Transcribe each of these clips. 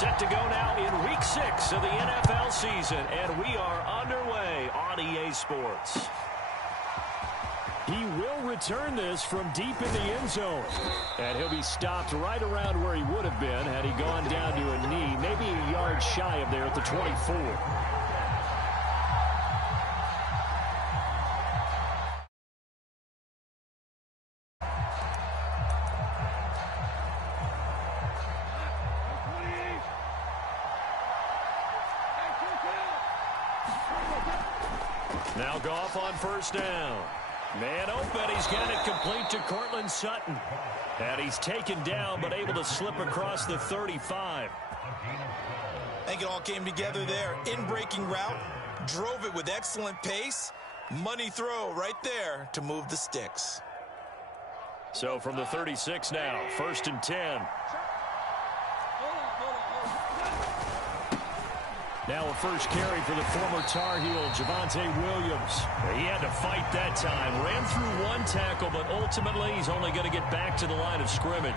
Set to go now in Week 6 of the NFL season, and we are underway on EA Sports. He will return this from deep in the end zone. And he'll be stopped right around where he would have been had he gone down to a knee, maybe a yard shy of there at the 24. Now Goff on first down. Man open, he's got it complete to Cortland Sutton. And he's taken down, but able to slip across the 35. I think it all came together there. In-breaking route, drove it with excellent pace. Money throw right there to move the sticks. So from the 36 now, 1st and 10. Now a first carry for the former Tar Heel, Javonte Williams. He had to fight that time. Ran through one tackle, but ultimately he's only going to get back to the line of scrimmage.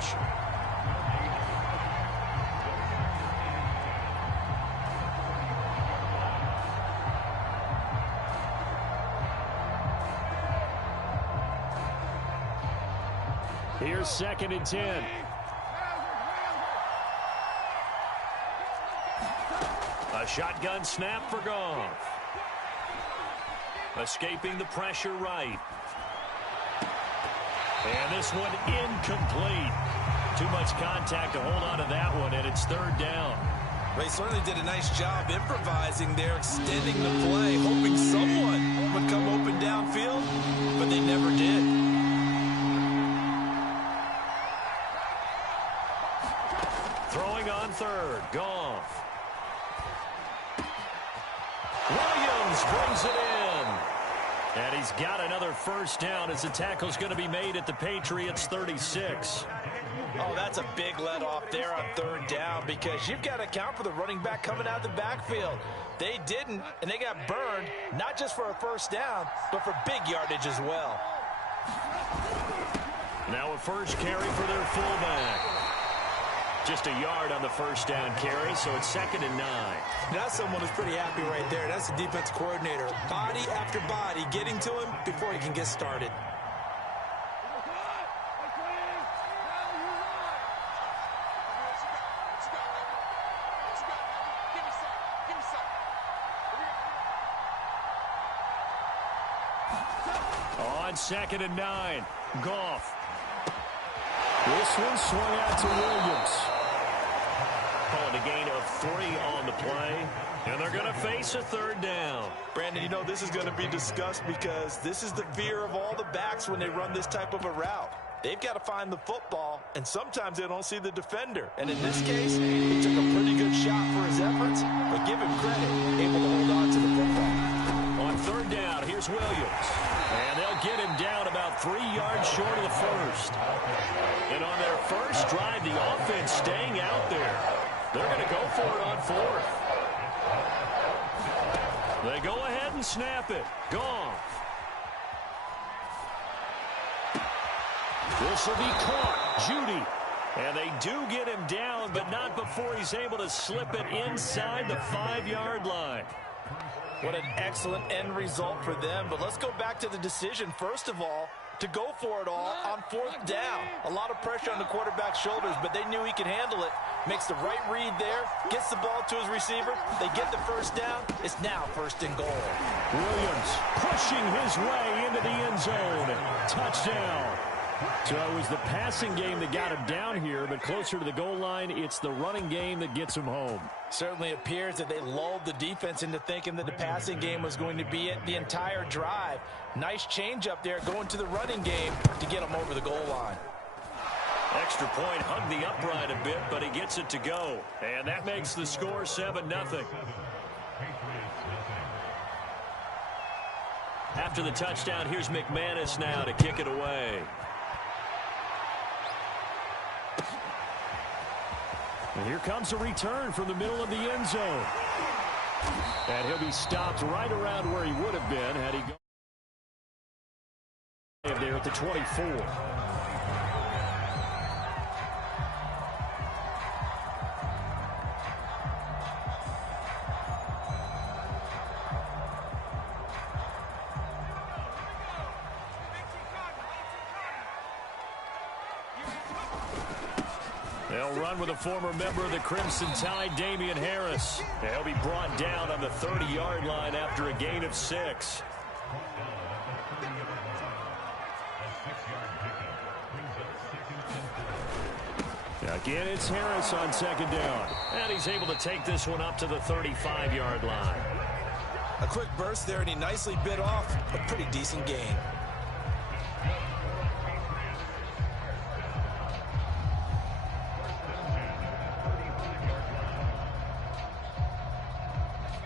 Here's 2nd and 10. A shotgun snap for Goff. Escaping the pressure right. And this one incomplete. Too much contact to hold on to that one, and it's 3rd down. They certainly did a nice job improvising there, extending the play, hoping someone would come open downfield, but they never did. Throwing on 3rd, Goff. Williams brings it in. And he's got another first down as the tackle's going to be made at the Patriots 36. Oh, that's a big let off there on 3rd down because you've got to account for the running back coming out of the backfield. They didn't, and they got burned, not just for a first down, but for big yardage as well. Now a first carry for their fullback. Just a yard on the first down carry, so it's 2nd and 9. That's someone who's pretty happy right there. That's the defense coordinator. Body after body getting to him before he can get started. On 2nd and 9, Goff. This one swung out to Williams. Calling a gain of 3 on the play. And they're going to face a 3rd down. Brandon, you know this is going to be discussed because this is the fear of all the backs when they run this type of a route. They've got to find the football, and sometimes they don't see the defender. And in this case, he took a pretty good shot for his efforts, but give him credit, able to hold on to the football. On 3rd down, here's Williams. And they'll get him down about 3 yards short of the first. And on their first drive, the offense staying out there. They're going to go for it on 4th. They go ahead and snap it. Goff. This will be caught. Judy. And they do get him down, but not before he's able to slip it inside the 5-yard line. What an excellent end result for them. But let's go back to the decision, first of all, to go for it all on 4th down. A lot of pressure on the quarterback's shoulders, but they knew he could handle it. Makes the right read there, gets the ball to his receiver. They get the first down. It's now 1st and goal. Williams pushing his way into the end zone. Touchdown. So it was the passing game that got him down here, but closer to the goal line, it's the running game that gets him home. Certainly appears that they lulled the defense into thinking that the passing game was going to be it the entire drive. Nice change up there going to the running game to get him over the goal line. Extra point, hugged the upright a bit, but he gets it to go. And that makes the score 7-0. After the touchdown, here's McManus now to kick it away. And here comes a return from the middle of the end zone. And he'll be stopped right around where he would have been had he gone there at the 24. They'll run with a former member of the Crimson Tide, Damian Harris. He'll be brought down on the 30-yard line after a gain of 6. Again, it's Harris on second down. And he's able to take this one up to the 35-yard line. A quick burst there, and he nicely bit off a pretty decent gain.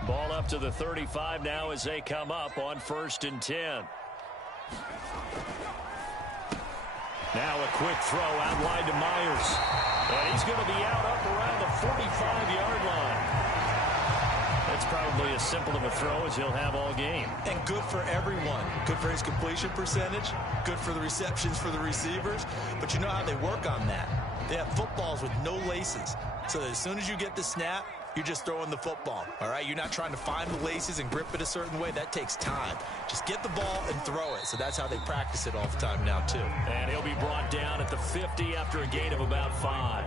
Ball up to the 35 now as they come up on 1st and 10. Now a quick throw out wide to Myers. And he's going to be out up around the 45-yard line. That's probably as simple of a throw as he'll have all game. And good for everyone. Good for his completion percentage. Good for the receptions for the receivers. But you know how they work on that. They have footballs with no laces. So that as soon as you get the snap, you're just throwing the football, all right? You're not trying to find the laces and grip it a certain way. That takes time. Just get the ball and throw it. So that's how they practice it all the time now, too. And he'll be brought down at the 50 after a gain of about 5.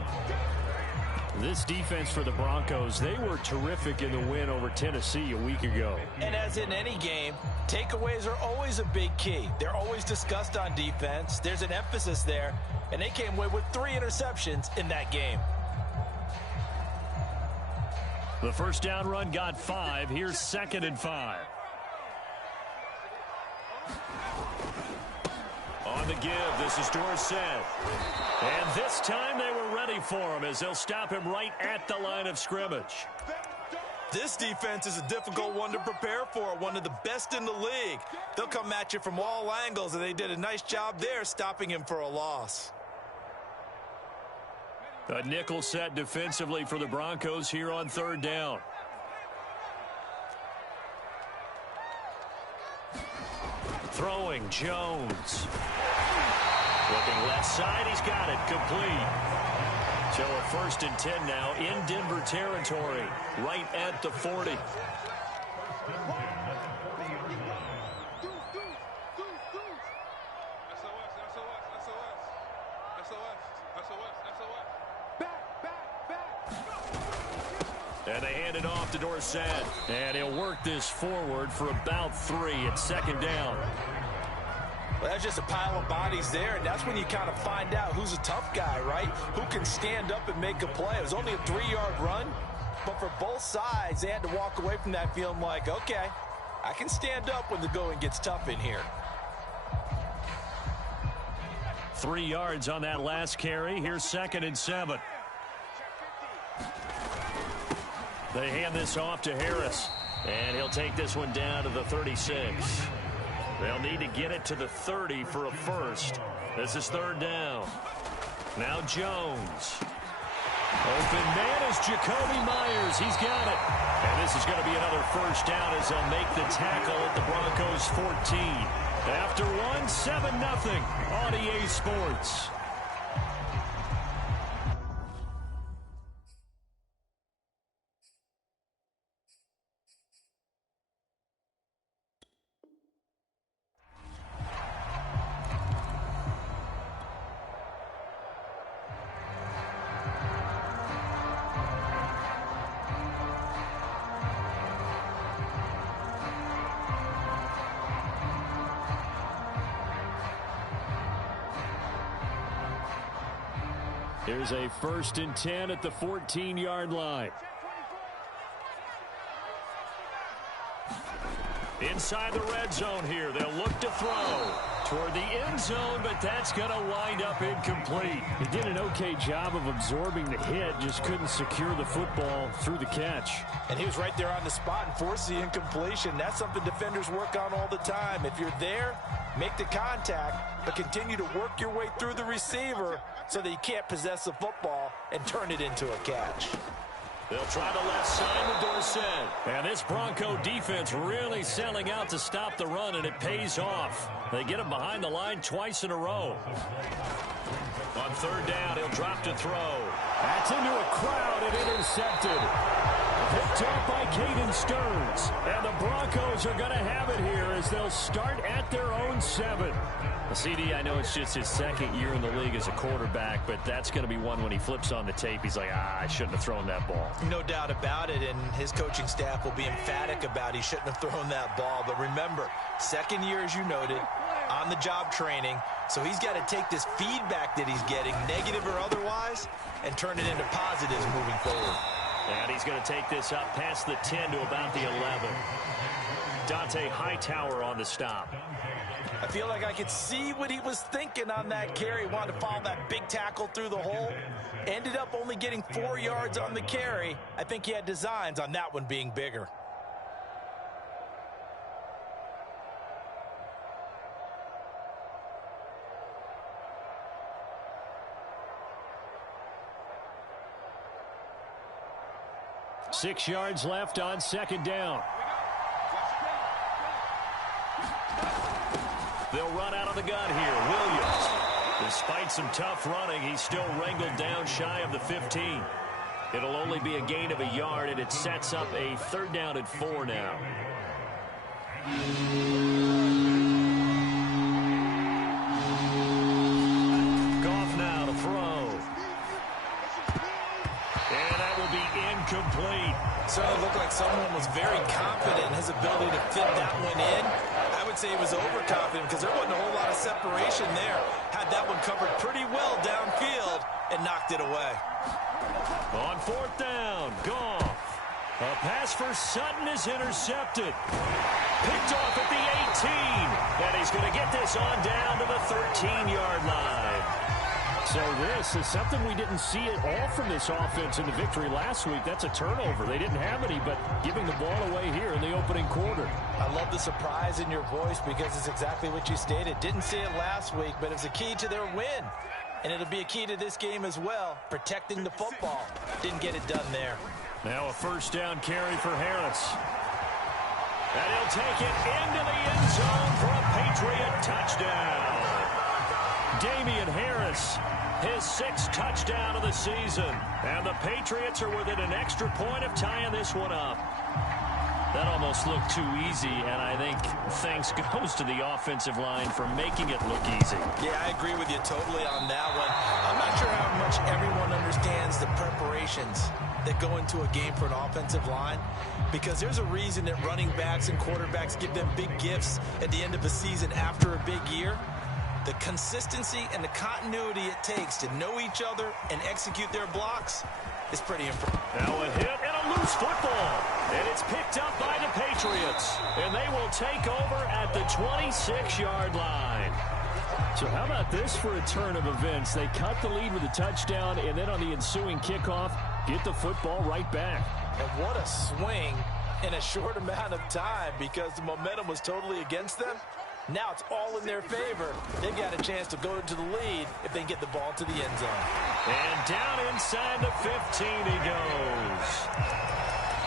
This defense for the Broncos, they were terrific in the win over Tennessee a week ago. And as in any game, takeaways are always a big key. They're always discussed on defense. There's an emphasis there. And they came away with 3 interceptions in that game. The first down run got 5. Here's 2nd and 5. On the give, this is Dorsett. And this time they were ready for him as they'll stop him right at the line of scrimmage. This defense is a difficult one to prepare for, one of the best in the league. They'll come at you from all angles, and they did a nice job there stopping him for a loss. A nickel set defensively for the Broncos here on 3rd down. Throwing, Jones. Looking left side, he's got it, complete. So a 1st and 10 now in Denver territory, right at the 40. And they hand it off to Dorsett. And he'll work this forward for about 3 at 2nd down. Well, that's just a pile of bodies there, and that's when you kind of find out who's a tough guy, right? Who can stand up and make a play. It was only a 3-yard run, but for both sides, they had to walk away from that feeling like, okay, I can stand up when the going gets tough in here. 3 yards on that last carry. Here's 2nd and 7. They hand this off to Harris, and he'll take this one down to the 36. They'll need to get it to the 30 for a first. This is 3rd down. Now Jones. Open man is Jacoby Myers. He's got it. And this is going to be another first down as they'll make the tackle at the Broncos 14. After one, 7-0 on EA Sports. Here's a 1st and 10 at the 14-yard line. Inside the red zone here. They'll look to throw toward the end zone, but that's going to wind up incomplete. He did an okay job of absorbing the hit, just couldn't secure the football through the catch. And he was right there on the spot and forced the incompletion. That's something defenders work on all the time. If you're there, make the contact, but continue to work your way through the receiver so that you can't possess the football and turn it into a catch. They'll try the left side with Dorsett. And this Bronco defense really selling out to stop the run, and it pays off. They get him behind the line twice in a row. On 3rd down, he'll drop to throw. That's into a crowd and intercepted. Picked off by Caden Stearns. And the Broncos are going to have it here as they'll start at their own 7. CD, I know it's just his second year in the league as a quarterback, but that's going to be one when he flips on the tape. He's like, I shouldn't have thrown that ball. No doubt about it, and his coaching staff will be emphatic about he shouldn't have thrown that ball. But remember, second year, as you noted, on-the-job training, so he's got to take this feedback that he's getting, negative or otherwise, and turn it into positives moving forward. And he's going to take this up past the 10 to about the 11. Dante Hightower on the stop. I feel like I could see what he was thinking on that carry. Wanted to follow that big tackle through the hole. Ended up only getting 4 yards on the carry. I think he had designs on that one being bigger. Six yards left on second down. They'll run out of the gun here. Williams, despite some tough running, he's still wrangled down shy of the 15. It'll only be a gain of a yard, and it sets up a 3rd down and 4 now. Goff now to throw. And that will be incomplete. Certainly looked like someone was very confident in his ability to fit that one in. I would say he was overconfident because there wasn't a whole lot of separation there. Had that one covered pretty well downfield and knocked it away. On 4th down, Goff. A pass for Sutton is intercepted. Picked off at the 18. And he's going to get this on down to the 13-yard line. So this is something we didn't see at all from this offense in the victory last week. That's a turnover. They didn't have any, but giving the ball away here in the opening quarter. I love the surprise in your voice because it's exactly what you stated. Didn't see it last week, but it's a key to their win. And it'll be a key to this game as well, protecting the football. Didn't get it done there. Now a 1st down carry for Harris. And he'll take it into the end zone for a Patriot touchdown. Damian Harris, his 6th touchdown of the season. And the Patriots are within an extra point of tying this one up. That almost looked too easy, and I think thanks goes to the offensive line for making it look easy. Yeah, I agree with you totally on that one. I'm not sure how much everyone understands the preparations that go into a game for an offensive line, because there's a reason that running backs and quarterbacks give them big gifts at the end of a season after a big year. The consistency and the continuity it takes to know each other and execute their blocks is pretty impressive. Now a hit and a loose football. And it's picked up by the Patriots. And they will take over at the 26-yard line. So how about this for a turn of events? They cut the lead with a touchdown, and then on the ensuing kickoff, get the football right back. And what a swing in a short amount of time, because the momentum was totally against them. Now it's all in their favor. They've got a chance to go into the lead if they can get the ball to the end zone. And down inside the 15 he goes.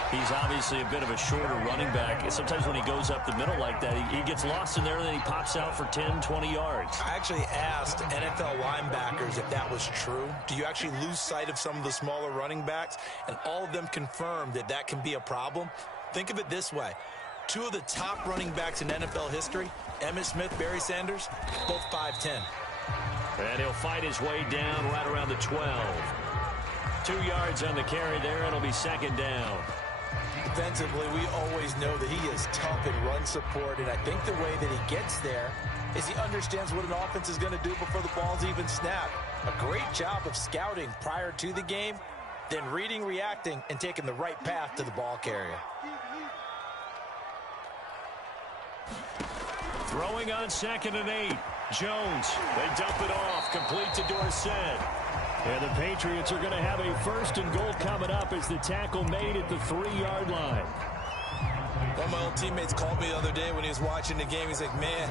He's obviously a bit of a shorter running back. Sometimes when he goes up the middle like that, he gets lost in there, and then he pops out for 10, 20 yards. I actually asked NFL linebackers if that was true. Do you actually lose sight of some of the smaller running backs? And all of them confirmed that that can be a problem. Think of it this way. 2 of the top running backs in NFL history, Emmitt Smith, Barry Sanders, both 5'10". And he'll fight his way down right around the 12. 2 yards on the carry there. It'll be 2nd down. Defensively, we always know that he is tough in run support, and I think the way that he gets there is he understands what an offense is going to do before the ball's even snapped. A great job of scouting prior to the game, then reading, reacting, and taking the right path to the ball carrier. Throwing on 2nd and 8. Jones. They dump it off. Complete to Dorsett. And the Patriots are going to have a 1st and goal coming up as the tackle made at the 3-yard line. One of my old teammates called me the other day when he was watching the game. He's like, man,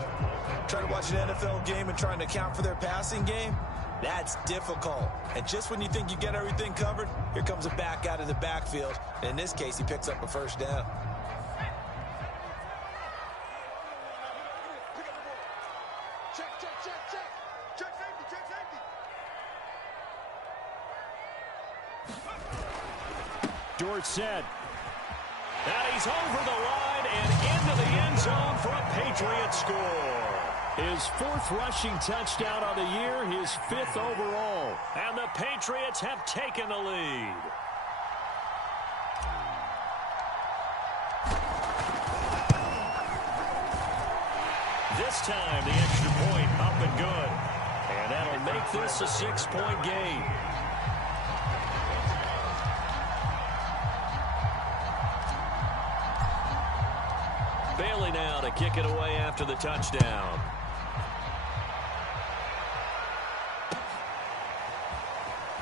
trying to watch an NFL game and trying to account for their passing game, that's difficult. And just when you think you get everything covered, here comes a back out of the backfield. And in this case, he picks up a 1st down. Dorsett And he's over the line and into the end zone for a Patriot score. His fourth rushing touchdown on the year, his fifth overall. And the Patriots have taken the lead. This time, the extra point up and good. And that'll make this a 6-point game. Bailey now to kick it away after the touchdown.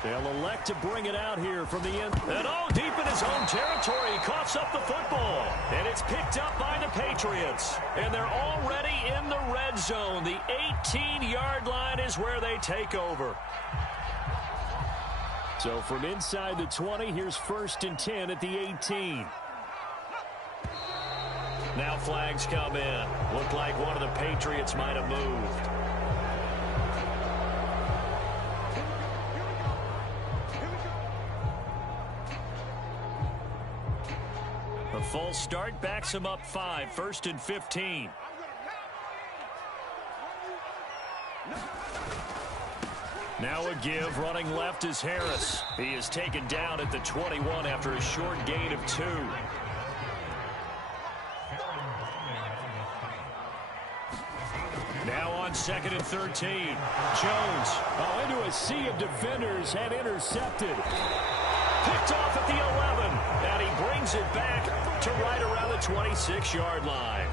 They'll elect to bring it out here from the end. And deep in his own territory, he coughs up the football. And it's picked up by the Patriots. And they're already in the red zone. The 18-yard line is where they take over. So from inside the 20, here's 1st and 10 at the 18. Now flags come in. Looked like one of the Patriots might have moved. A false start backs him up 5, 1st and 15. Now a give, running left is Harris. He is taken down at the 21 after a short gain of 2. Now on 2nd and 13. Jones. Into a sea of defenders and intercepted. Picked off at the 11. And he brings it back to right around the 26-yard line.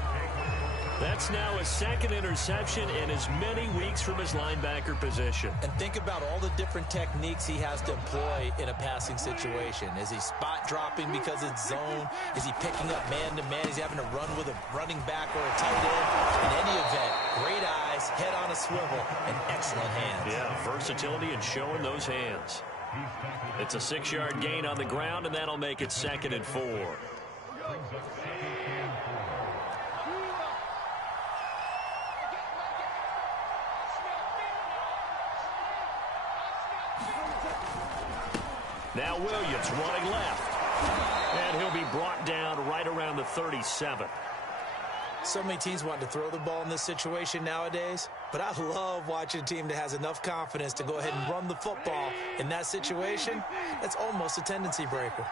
That's now his 2nd interception in as many weeks from his linebacker position. And think about all the different techniques he has to employ in a passing situation. Is he spot dropping because it's zone? Is he picking up man-to-man? Is he having to run with a running back or a tight end? In any event, great eyes, head on a swivel, and excellent hands. Yeah, versatility and showing those hands. It's a 6-yard gain on the ground, and that'll make it 2nd and 4. Now Williams running left. And he'll be brought down right around the 37. So many teams want to throw the ball in this situation nowadays, but I love watching a team that has enough confidence to go ahead and run the football in that situation. That's almost a tendency breaker.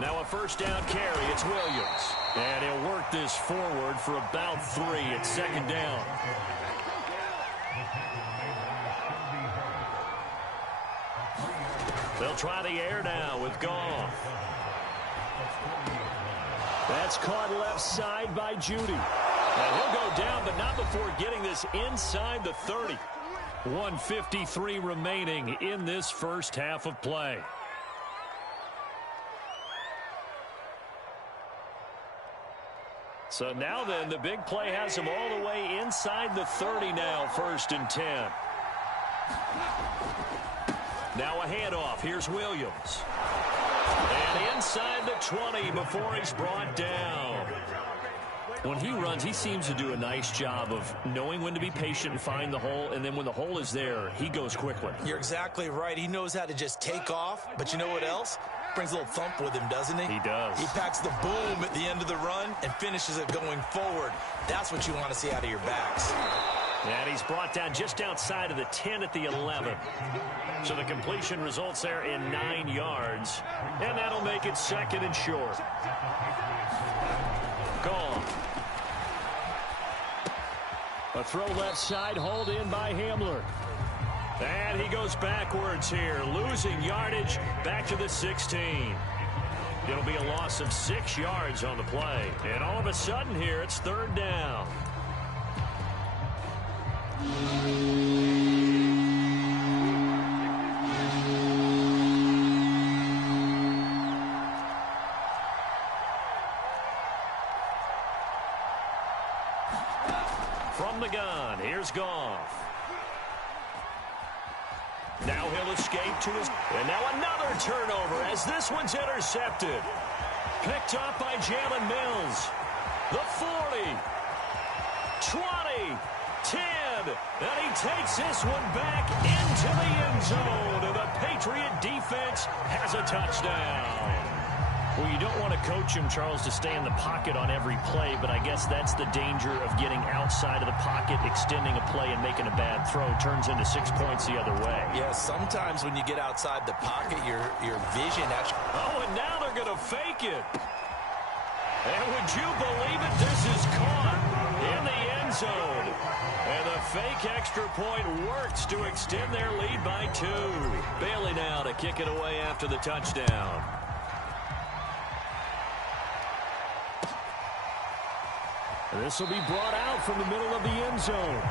Now a 1st down carry. It's Williams. And he'll work this forward for about 3 at 2nd down. They'll try the air now with Goff. That's caught left side by Judy. And he'll go down, but not before getting this inside the 30. 1:53 remaining in this first half of play. So now then, the big play has him all the way inside the 30 now, 1st and 10. Now a handoff. Here's Williams. And inside the 20 before he's brought down. When he runs, he seems to do a nice job of knowing when to be patient and find the hole, and then when the hole is there, he goes quickly. You're exactly right. He knows how to just take off, but you know what else? Brings a little thump with him, doesn't he? He does. He packs the boom at the end of the run and finishes it going forward. That's what you want to see out of your backs. And he's brought down just outside of the 10 at the 11. So the completion results there in 9 yards. And that'll make it 2nd and short. Gone. A throw left side, hauled in by Hamler. And he goes backwards here, losing yardage back to the 16. It'll be a loss of 6 yards on the play. And all of a sudden here, it's 3rd down. From the gun, here's Goff. Now he'll escape to his... And now another turnover as this one's intercepted. Picked up by Jalen Mills. The 40. 20. 10. And he takes this one back into the end zone. And the Patriot defense has a touchdown. Well, you don't want to coach him, Charles, to stay in the pocket on every play, but I guess that's the danger of getting outside of the pocket, extending a play, and making a bad throw. Turns into 6 points the other way. Yeah, sometimes when you get outside the pocket, your vision actually... Oh, and now they're going to fake it. And would you believe it? This is caught in the end zone. And the fake extra point works to extend their lead by 2. Bailey now to kick it away after the touchdown. This will be brought out from the middle of the end zone.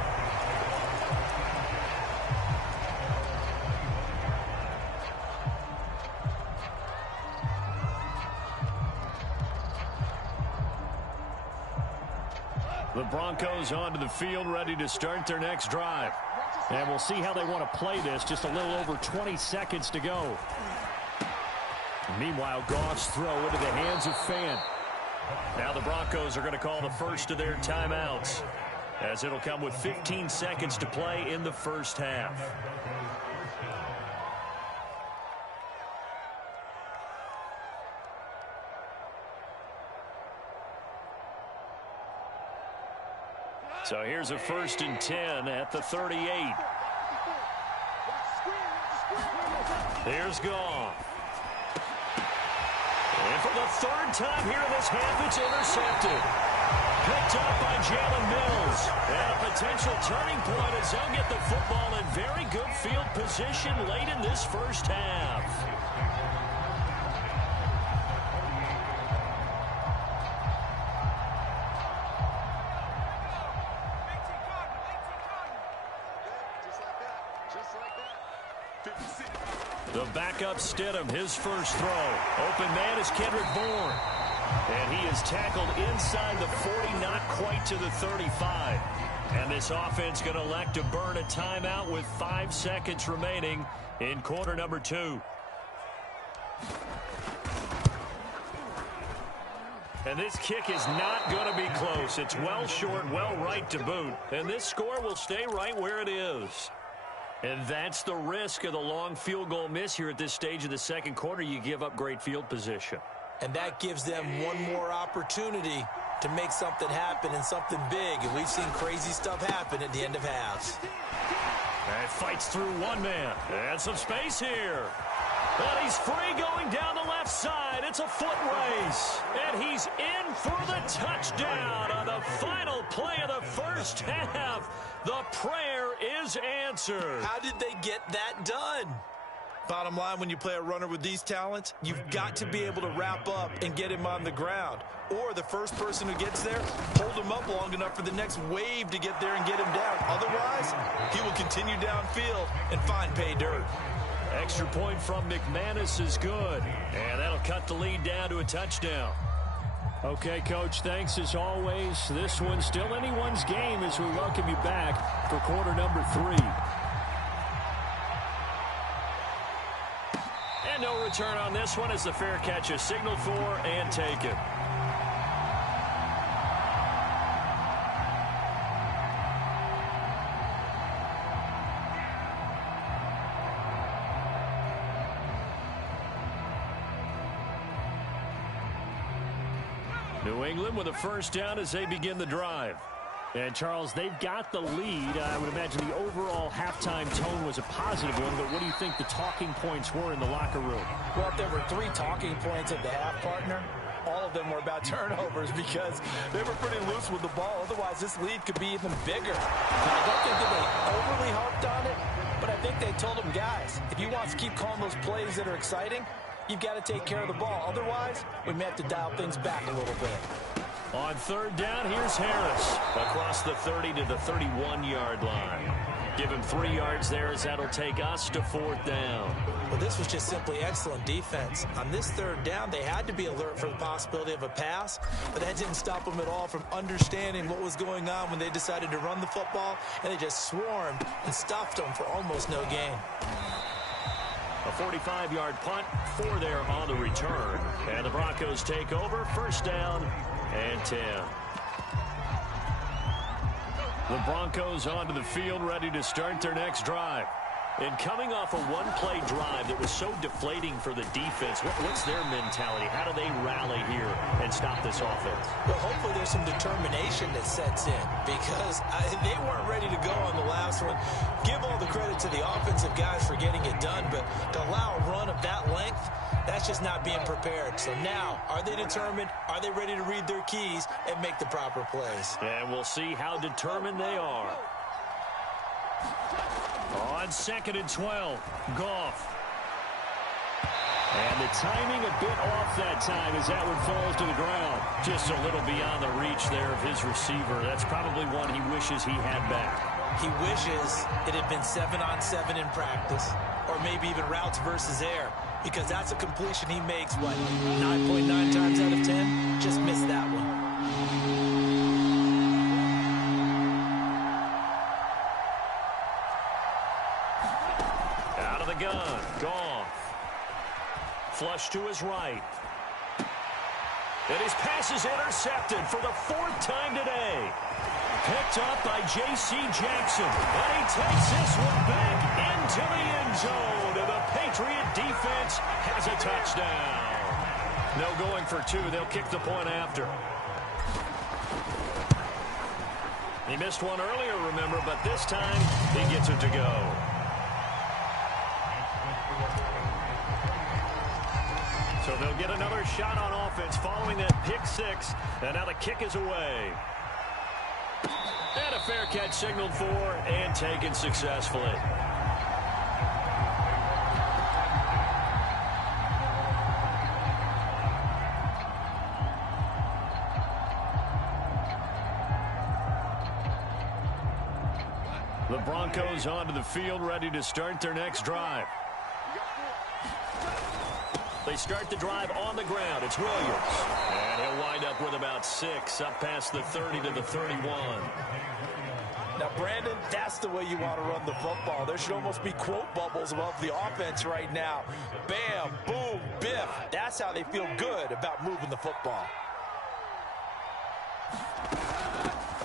The Broncos onto the field, ready to start their next drive. And we'll see how they want to play this. Just a little over 20 seconds to go. Meanwhile, Goff's throw into the hands of Fant. Now the Broncos are going to call the first of their timeouts, as it'll come with 15 seconds to play in the first half. So here's a 1st and 10 at the 38. Here's Goff. And for the 3rd time here in this half, it's intercepted. Picked up by Jalen Mills. And a potential turning point as they'll get the football in very good field position late in this first half. The backup Stidham, his first throw. Open man is Kendrick Bourne. And he is tackled inside the 40, not quite to the 35. And this offense going to elect to burn a timeout with 5 seconds remaining in quarter number 2. And this kick is not going to be close. It's well short, well right to boot. And this score will stay right where it is. And that's the risk of the long field goal miss here at this stage of the second quarter. You give up great field position. And that gives them one more opportunity to make something happen and something big. And we've seen crazy stuff happen at the end of halves. And fights through one man. And some space here. And he's free going down the left side. It's a foot race. And he's in for the touchdown on the final play of the first half. The prayer is answered. How did they get that done? Bottom line, when you play a runner with these talents, you've got to be able to wrap up and get him on the ground. Or the first person who gets there, hold him up long enough for the next wave to get there and get him down. Otherwise, he will continue downfield and find pay dirt. Extra point from McManus is good. And that'll cut the lead down to a touchdown. Okay, Coach, thanks as always. This one's still anyone's game as we welcome you back for quarter number 3. And no return on this one as the fair catch is signaled for and taken. New England with a first down as they begin the drive. And, Charles, they've got the lead. I would imagine the overall halftime tone was a positive one, but what do you think the talking points were in the locker room? Well, if there were 3 talking points at the half, partner, all of them were about turnovers because they were pretty loose with the ball. Otherwise, this lead could be even bigger. Now, I don't think that they overly harped on it, but I think they told them, guys, if you want to keep calling those plays that are exciting, you've got to take care of the ball. Otherwise, we may have to dial things back a little bit. On third down, here's Harris across the 30 to the 31-yard line. Give him 3 yards there as that'll take us to 4th down. Well, this was just simply excellent defense. On this 3rd down, they had to be alert for the possibility of a pass, but that didn't stop them at all from understanding what was going on when they decided to run the football, and they just swarmed and stuffed them for almost no gain. A 45-yard punt, 4 there on the return. And the Broncos take over, first down and 10. The Broncos onto the field, ready to start their next drive. And coming off a one-play drive that was so deflating for the defense, what's their mentality? How do they rally here and stop this offense? Well, hopefully there's some determination that sets in because they weren't ready to go on the last one. Give all the credit to the offensive guys for getting it done, but to allow a run of that length, that's just not being prepared. So now, are they determined? Are they ready to read their keys and make the proper plays? And we'll see how determined they are. On 2nd and 12, Goff. And the timing a bit off that time as that one falls to the ground. Just a little beyond the reach there of his receiver. That's probably one he wishes he had back. He wishes it had been 7-on-7 in practice, or maybe even routes versus air, because that's a completion he makes, 9.9 times out of 10? Just missed that one. Gun, Goff. Flush to his right. And his pass is intercepted for the 4th time today. Picked up by J.C. Jackson. And he takes this one back into the end zone. And the Patriot defense has a touchdown. No going for 2. They'll kick the point after. He missed one earlier, remember, but this time he gets it to go. So they'll get another shot on offense following that pick 6. And now the kick is away. And a fair catch signaled for and taken successfully. The Broncos onto the field, ready to start their next drive. They start the drive on the ground. It's Williams. And he'll wind up with about 6, up past the 30 to the 31. Now, Brandon, that's the way you want to run the football. There should almost be quote bubbles above the offense right now. Bam, boom, biff. That's how they feel good about moving the football.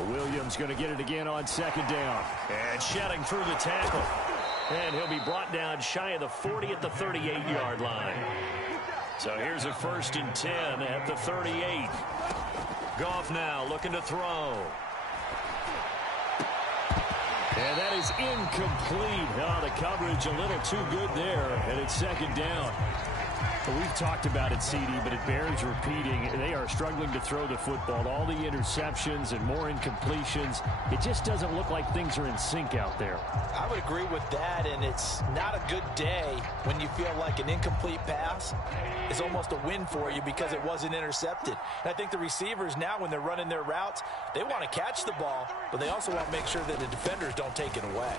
Williams going to get it again on 2nd down. And shedding through the tackle. And he'll be brought down shy of the 40 at the 38-yard line. So here's a 1st and 10 at the 38. Goff now looking to throw. And that is incomplete. Oh, the coverage a little too good there. And it's 2nd down. We've talked about it, CD, but it bears repeating. They are struggling to throw the football. All the interceptions and more incompletions. It just doesn't look like things are in sync out there. I would agree with that, and it's not a good day when you feel like an incomplete pass is almost a win for you because it wasn't intercepted. And I think the receivers now, when they're running their routes, they want to catch the ball, but they also want to make sure that the defenders don't take it away.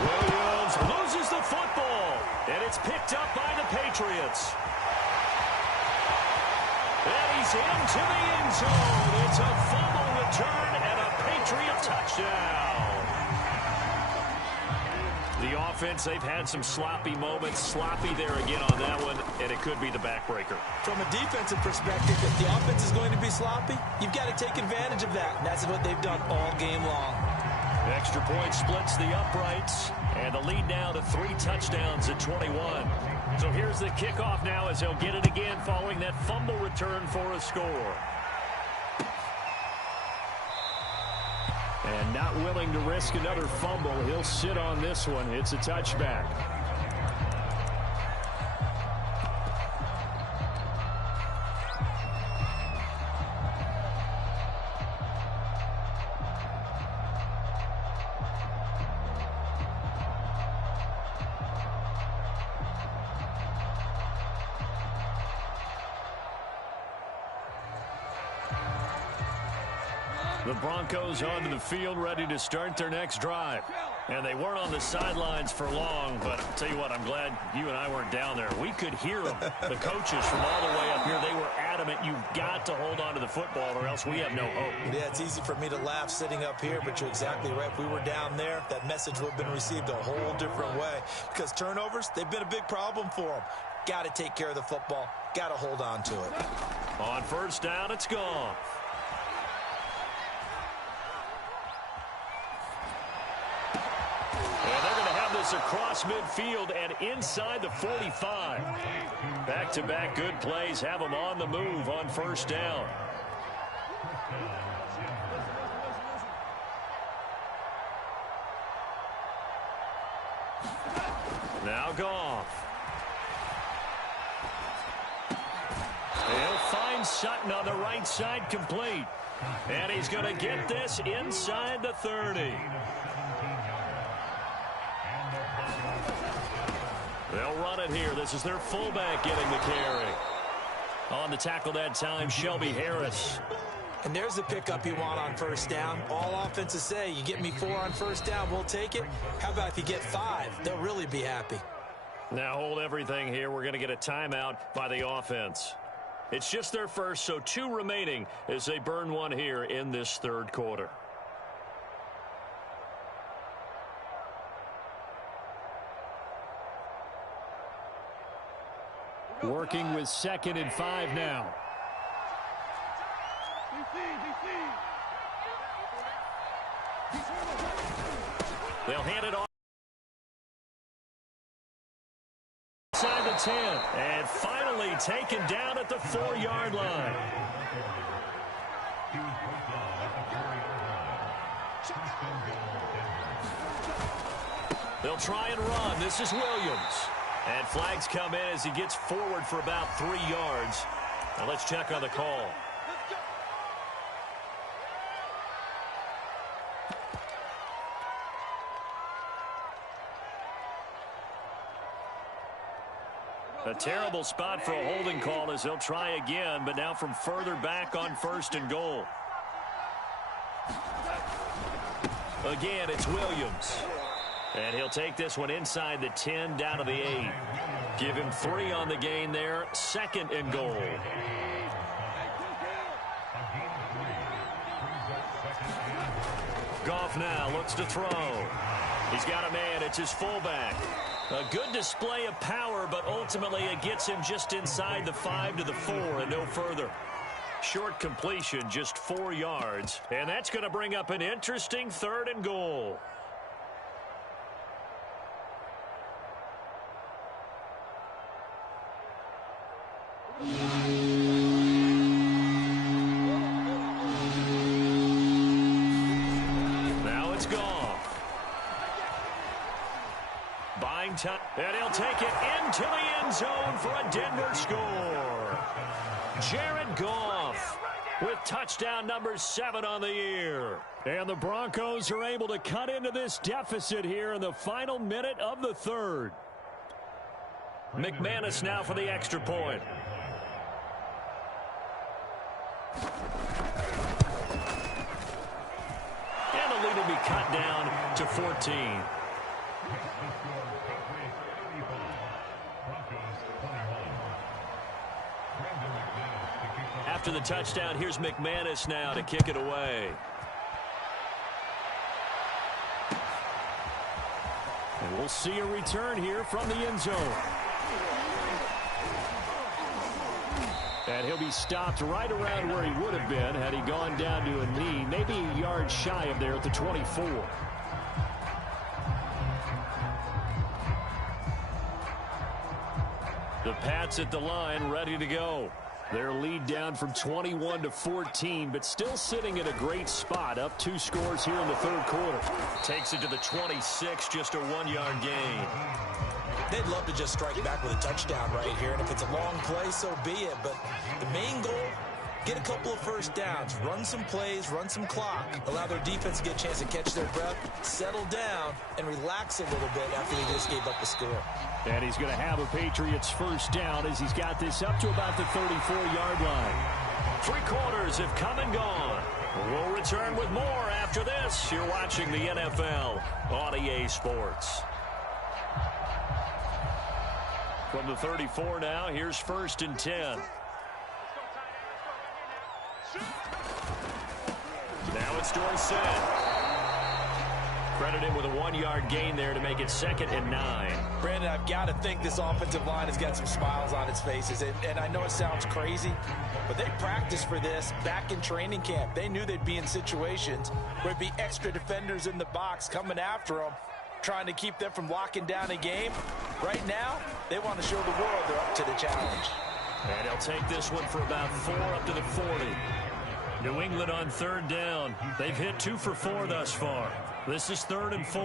Williams loses the football, and it's picked up by the Patriots. And he's into the end zone. It's a fumble return and a Patriot touchdown. The offense, they've had some sloppy moments. Sloppy there again on that one, and it could be the backbreaker. From a defensive perspective, if the offense is going to be sloppy, you've got to take advantage of that. And that's what they've done all game long. Extra point splits the uprights, and the lead now to 3 touchdowns at 21. So here's the kickoff now as they'll get it again following that fumble return for a score. And not willing to risk another fumble. He'll sit on this one. It's a touchback. The Broncos onto the field, ready to start their next drive. And they weren't on the sidelines for long, but I'll tell you what, I'm glad you and I weren't down there. We could hear them, the coaches from all the way up here. They were adamant, you've got to hold on to the football or else we have no hope. Yeah, it's easy for me to laugh sitting up here, but you're exactly right. If we were down there, that message would have been received a whole different way. Because turnovers, they've been a big problem for them. Got to take care of the football. Got to hold on to it. On 1st down, it's gone. this across midfield and inside the 45. Back-to-back good plays have them on the move on first down. Now Goff. He'll find Sutton on the right side, complete. And he's going to get this inside the 30. They'll run it here. This is their fullback getting the carry. On the tackle that time, Shelby Harris. And there's the pickup you want on first down. All offenses say, you get me 4 on first down, we'll take it. How about if you get 5? They'll really be happy. Now hold everything here. We're going to get a timeout by the offense. It's just their first, so 2 remaining as they burn one here in this third quarter. Working with 2nd and 5 now. They'll hand it off. Inside the 10. And finally taken down at the 4-yard line. They'll try and run. This is Williams. And flags come in as he gets forward for about 3 yards. Now let's check on the call. A terrible spot for a holding call as they'll try again, but now from further back on 1st and goal. Again, it's Williams. And he'll take this one inside the 10 down to the 8. Give him 3 on the gain there. 2nd and goal. Goff now looks to throw. He's got a man. It's his fullback. A good display of power, but ultimately it gets him just inside the 5 to the 4 and no further. Short completion, just 4 yards. And that's going to bring up an interesting 3rd and goal. Now it's Goff. Buying time. And he'll take it into the end zone for a Denver score. Jared Goff with touchdown number 7 on the year. And the Broncos are able to cut into this deficit here in the final minute of the 3rd. McManus now for the extra point. And the lead will be cut down to 14. After the touchdown, here's McManus now to kick it away. And we'll see a return here from the end zone. And he'll be stopped right around where he would have been had he gone down to a knee, maybe a yard shy of there at the 24. The Pats at the line, ready to go. Their lead down from 21 to 14, but still sitting at a great spot, up 2 scores here in the 3rd quarter. Takes it to the 26, just a 1-yard gain. They'd love to just strike back with a touchdown right here, and if it's a long play, so be it. But the main goal, get a couple of first downs, run some plays, run some clock, allow their defense to get a chance to catch their breath, settle down, and relax a little bit after they just gave up a score. And he's going to have a Patriots first down as he's got this up to about the 34-yard line. 3 quarters have come and gone. We'll return with more after this. You're watching the NFL on EA Sports. From the 34 now, here's 1st and 10. Now it's Dorsett. Credit him with a 1-yard gain there to make it 2nd and 9. Brandon, I've got to think this offensive line has got some smiles on its faces. And I know it sounds crazy, but they practiced for this back in training camp. They knew they'd be in situations where it'd be extra defenders in the box coming after them. trying to keep them from locking down a game. Right now, they want to show the world they're up to the challenge. And he'll take this one for about 4 up to the 40. New England on 3rd down. They've hit 2 for 4 thus far. This is 3rd and 4.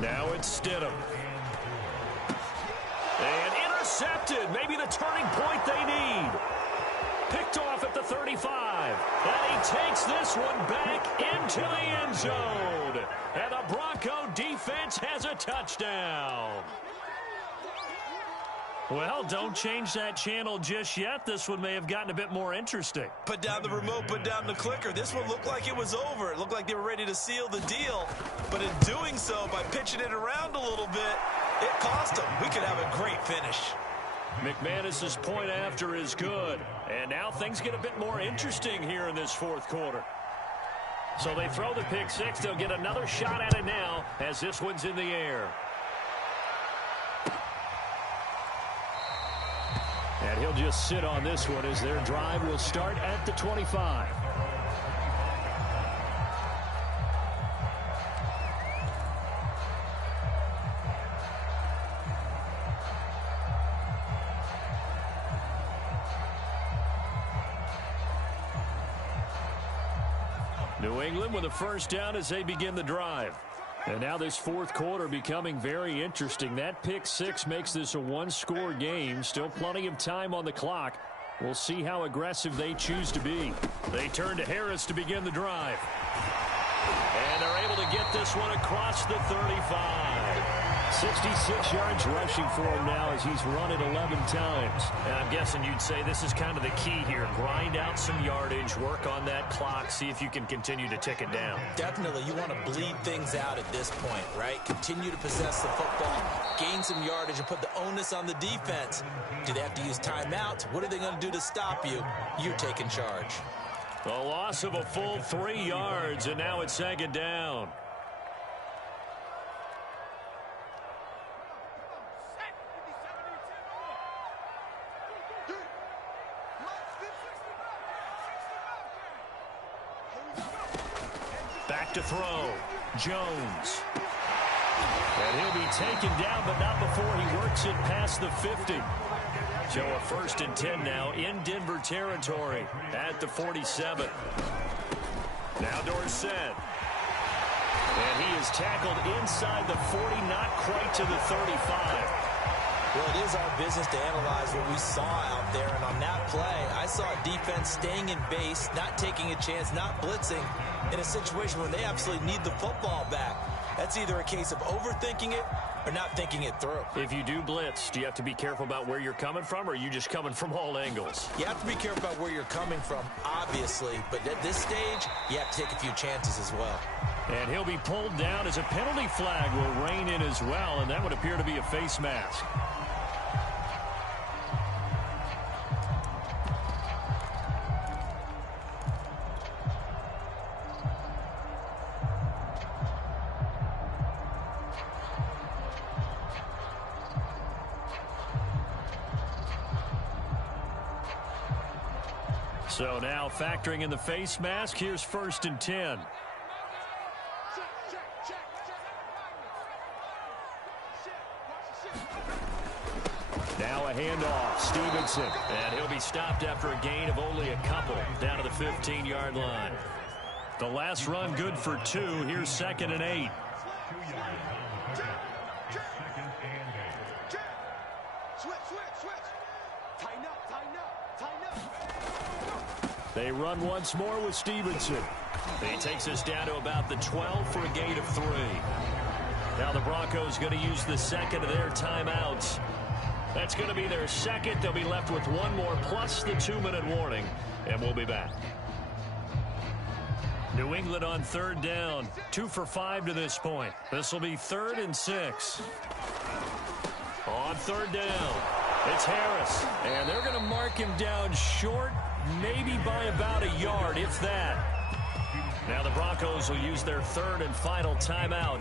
Now it's Stidham. And intercepted. Maybe the turning point they need. Picked off at the 35. And he takes this one back into the end zone. And the Bronco defense has a touchdown. Well, don't change that channel just yet. This one may have gotten a bit more interesting. Put down the remote, put down the clicker. This one looked like it was over. It looked like they were ready to seal the deal. But in doing so, by pitching it around a little bit, it cost them. We could have a great finish. McManus's point after is good. And now things get a bit more interesting here in this 4th quarter. So they throw the pick 6. They'll get another shot at it now as this one's in the air. And he'll just sit on this one as their drive will start at the 25. New England with a first down as they begin the drive. And now this 4th quarter becoming very interesting. That pick 6 makes this a 1-score game. Still plenty of time on the clock. We'll see how aggressive they choose to be. They turn to Harris to begin the drive. And they're able to get this one across the 35. 66 yards rushing for him now as he's run it 11 times. And I'm guessing you'd say this is kind of the key here. Grind out some yardage, work on that clock, see if you can continue to tick it down. Definitely, you want to bleed things out at this point, right? Continue to possess the football, gain some yardage, and put the onus on the defense. Do they have to use timeouts? What are they going to do to stop you? You're taking charge. A loss of a full 3 yards, and now it's 2nd down. Back to throw. Jones. And he'll be taken down, but not before he works it past the 50. So a 1st and 10 now in Denver territory at the 47. Now Dorsett. And he is tackled inside the 40, not quite to the 35. Well, it is our business to analyze what we saw out there, and on that play, I saw a defense staying in base, not taking a chance, not blitzing, in a situation where they absolutely need the football back. That's either a case of overthinking it or not thinking it through. If you do blitz, do you have to be careful about where you're coming from, or are you just coming from all angles? You have to be careful about where you're coming from, obviously, but at this stage, you have to take a few chances as well. And he'll be pulled down as a penalty flag will rein in as well, and that would appear to be a face mask. So now factoring in the face mask, here's 1st and 10. Now a handoff, Stevenson. And he'll be stopped after a gain of only a couple down to the 15-yard line. The last run good for 2. Here's 2nd and 8. They run once more with Stevenson. He takes us down to about the 12 for a gain of 3. Now the Broncos going to use the 2nd of their timeouts. That's going to be their 2nd. They'll be left with 1 more plus the 2-minute warning, and we'll be back. New England on 3rd down. 2 for 5 to this point. This will be 3rd and 6. On 3rd down, it's Harris. And they're going to mark him down short, maybe by about a yard, if that. Now the Broncos will use their 3rd and final timeout.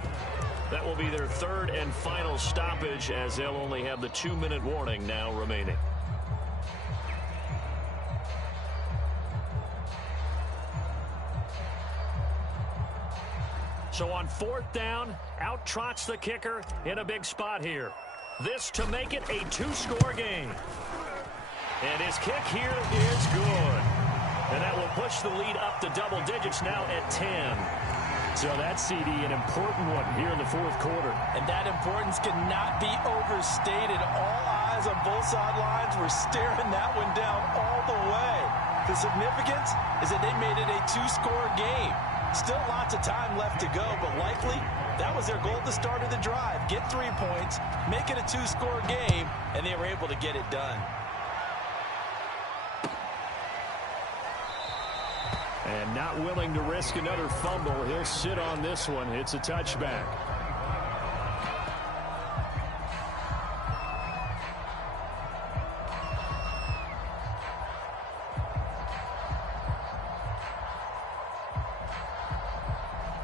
That will be their 3rd and final stoppage, as they'll only have the 2-minute warning now remaining. So on 4th down, out trots the kicker in a big spot here. This to make it a 2-score game. And his kick here is good. And that will push the lead up to double digits now at 10. So that's, CD, an important one here in the 4th quarter. And that importance cannot be overstated. All eyes on both sidelines were staring that one down all the way. The significance is that they made it a 2-score game. Still lots of time left to go, but likely that was their goal at the start of the drive. Get 3 points, make it a 2-score game, and they were able to get it done. And not willing to risk another fumble. He'll sit on this one. It's a touchback.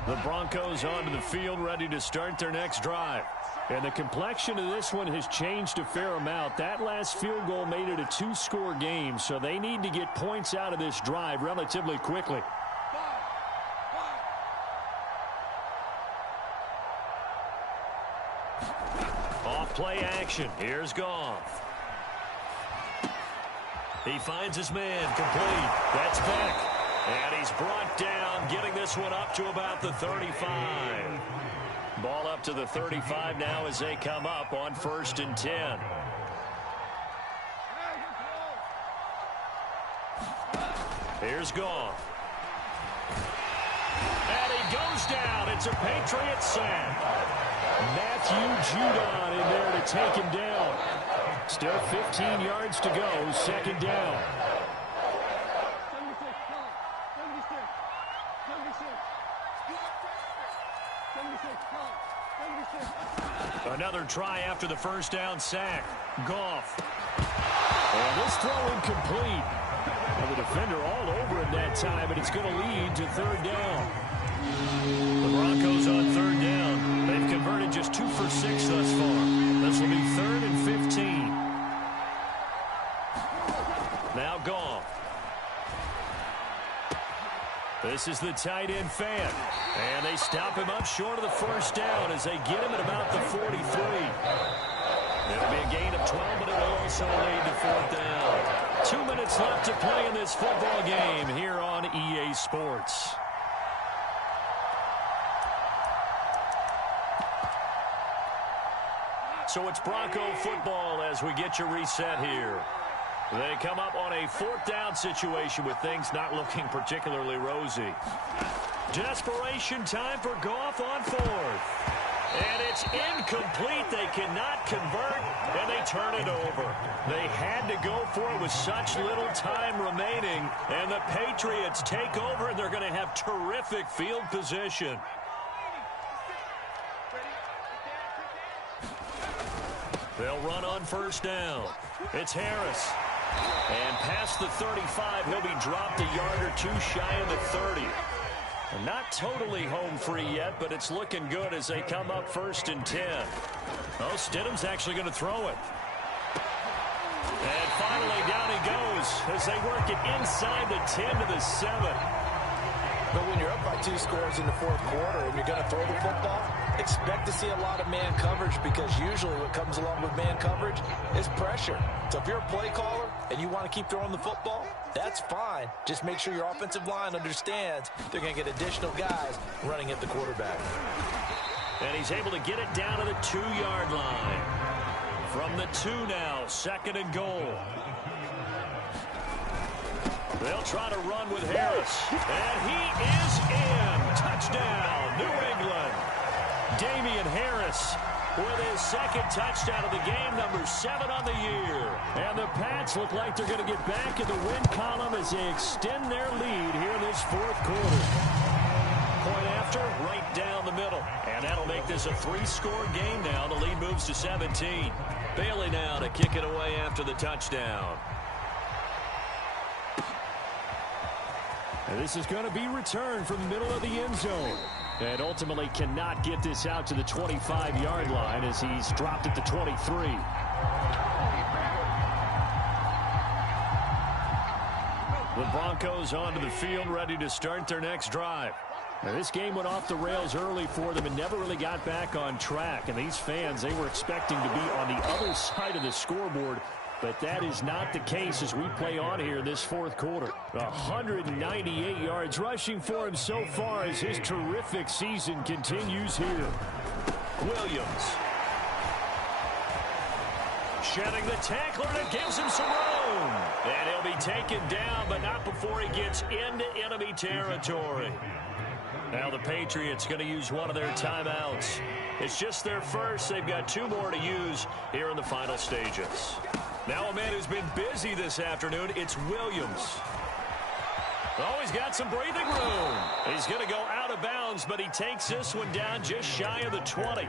The Broncos onto the field, ready to start their next drive. And the complexion of this one has changed a fair amount. That last field goal made it a 2-score game, so they need to get points out of this drive relatively quickly. Off play action. Here's Goff. He finds his man, complete. That's Beck. And he's brought down, getting this one up to about the 35. Ball up to the 35 now as they come up on 1st and 10. Here's Goff. And he goes down. It's a Patriot sack. Matthew Judon in there to take him down. Still 15 yards to go, 2nd down. Another try after the 1st down sack. Goff. And this throw incomplete. And the defender all over him that time, and it's going to lead to 3rd down. The Broncos on 3rd down. They've converted just 2 for 6 thus far. This will be 3rd and 15. Now Goff. This is the tight end fan. And they stop him up short of the 1st down as they get him at about the 43. It'll be a gain of 12, but it will also lead to 4th down. 2 minutes left to play in this football game here on EA Sports. So it's Bronco football as we get you reset here. They come up on a 4th down situation with things not looking particularly rosy. Desperation time for Goff on 4th. And it's incomplete. They cannot convert, and they turn it over. They had to go for it with such little time remaining, and the Patriots take over, and they're going to have terrific field position. They'll run on 1st down. It's Harris. And past the 35, he'll be dropped a yard or 2 shy of the 30. And not totally home free yet, but it's looking good as they come up 1st and 10. Oh, Stidham's actually going to throw it. And finally down he goes as they work it inside the 10 to the 7. But when you're up by 2 scores in the 4th quarter and you're going to throw the football, expect to see a lot of man coverage, because usually what comes along with man coverage is pressure. So if you're a play caller and you want to keep throwing the football, that's fine. Just make sure your offensive line understands they're going to get additional guys running at the quarterback. And he's able to get it down to the 2-yard line. From the 2 now, 2nd and goal. They'll try to run with Harris. And he is in. Touchdown, New England. Damian Harris with his 2nd touchdown of the game, number 7 on the year. And the Pats look like they're going to get back in the win column as they extend their lead here in this 4th quarter. Point after, right down the middle. And that'll make this a 3-score game now. The lead moves to 17. Bailey now to kick it away after the touchdown. And this is going to be returned from the middle of the end zone. And ultimately cannot get this out to the 25-yard line as he's dropped at the 23. The Broncos onto the field, ready to start their next drive. Now, this game went off the rails early for them and never really got back on track. And these fans, they were expecting to be on the other side of the scoreboard. But that is not the case as we play on here this fourth quarter. 198 yards rushing for him so far as his terrific season continues here. Williams. Shedding the tackler, and it gives him some room. And he'll be taken down, but not before he gets into enemy territory. Now the Patriots going to use one of their timeouts. It's just their first. They've got 2 more to use here in the final stages. Now a man who's been busy this afternoon, it's Williams. Oh, he's got some breathing room. He's going to go out of bounds, but he takes this one down just shy of the 20.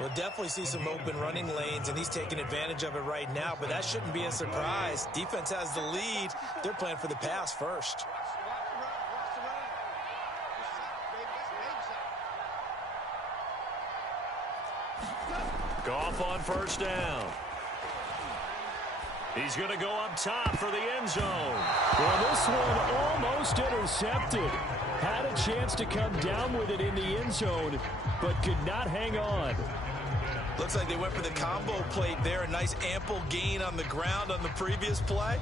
We'll definitely see some open running lanes, and he's taking advantage of it right now, but that shouldn't be a surprise. Defense has the lead. They're playing for the pass first. Goff on first down. He's going to go up top for the end zone. Well, this one almost intercepted. Had a chance to come down with it in the end zone, but could not hang on. Looks like they went for the combo plate there. A nice ample gain on the ground on the previous play.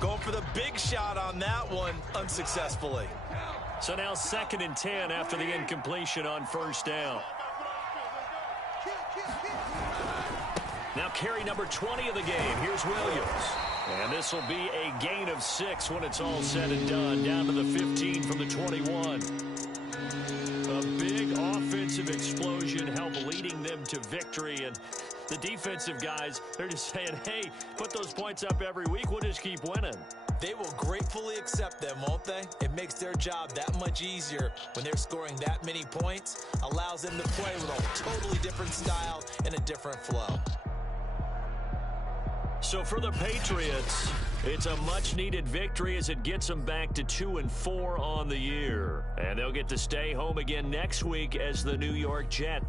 Going for the big shot on that one unsuccessfully. So now 2nd and 10 after the incompletion on first down. Now carry number 20 of the game. Here's Williams. And this will be a gain of 6 when it's all said and done. Down to the 15 from the 21. A big offensive explosion helped leading them to victory. And the defensive guys, they're just saying, hey, put those points up every week. We'll just keep winning. They will gratefully accept them, won't they? It makes their job that much easier when they're scoring that many points. Allows them to play with a totally different style and a different flow. So for the Patriots, it's a much-needed victory as it gets them back to 2-4 on the year. And they'll get to stay home again next week as the New York Jets.